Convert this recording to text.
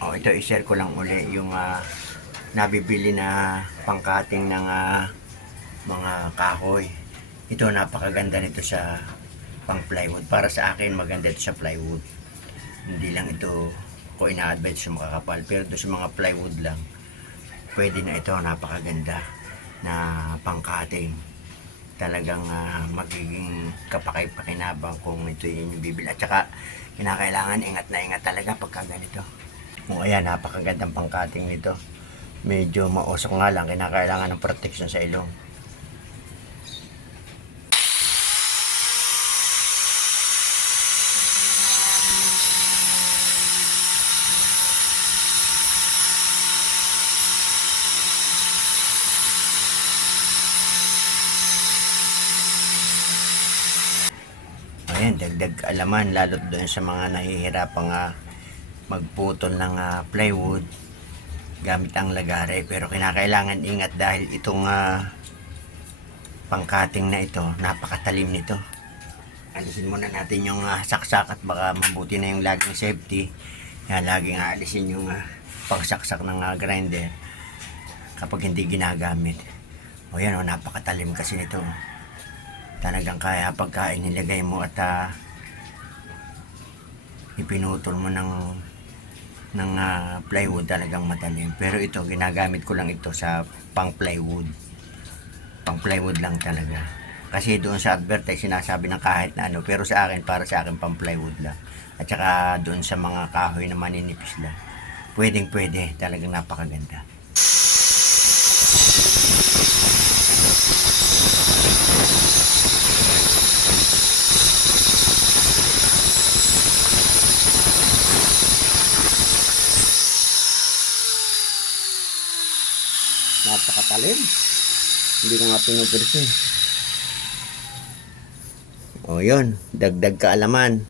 Oh, ito i-share ko lang uli yung nabibili na pangkating ng mga kahoy. Ito napakaganda nito sa pang plywood. Para sa akin maganda ito sa plywood. Hindi lang ito ko ina-advise sa makakapal, pero ito sa mga plywood lang. Pwede na ito, napakaganda na pangkating. Talagang magiging kapakay-pakinabang kung ito yung bibili. At saka kinakailangan ingat na ingat talaga pagka ganito. Kung ayan, napakagandang pangkating nito. Medyo mausok nga lang, kinakailangan ng protection sa ilong. Ayan, dagdag kaalaman lalo doon sa mga nahihirapang magputol ng plywood gamit ang lagare, pero kinakailangan ingat dahil itong pangkating na ito, napakatalim nito. Alisin muna natin yung saksak at baka mabuti na yung laging safety. Yan, laging aalisin yung pangsaksak ng grinder kapag hindi ginagamit. O yan, napakatalim kasi nito. Talagang kaya pagkain nilagay mo at ipinutol mo ng plywood, talagang matalim. Pero ito, ginagamit ko lang ito sa pang plywood. Pang plywood lang talaga. Kasi doon sa advertise sinasabi ng kahit na ano, pero sa akin, para sa akin pang plywood lang. At saka doon sa mga kahoy na maninipis lang. Pwedeng pwede, talagang napakaganda. Napakatalim. Hindi ko nga pinupirsin. O yun, dagdag kaalaman.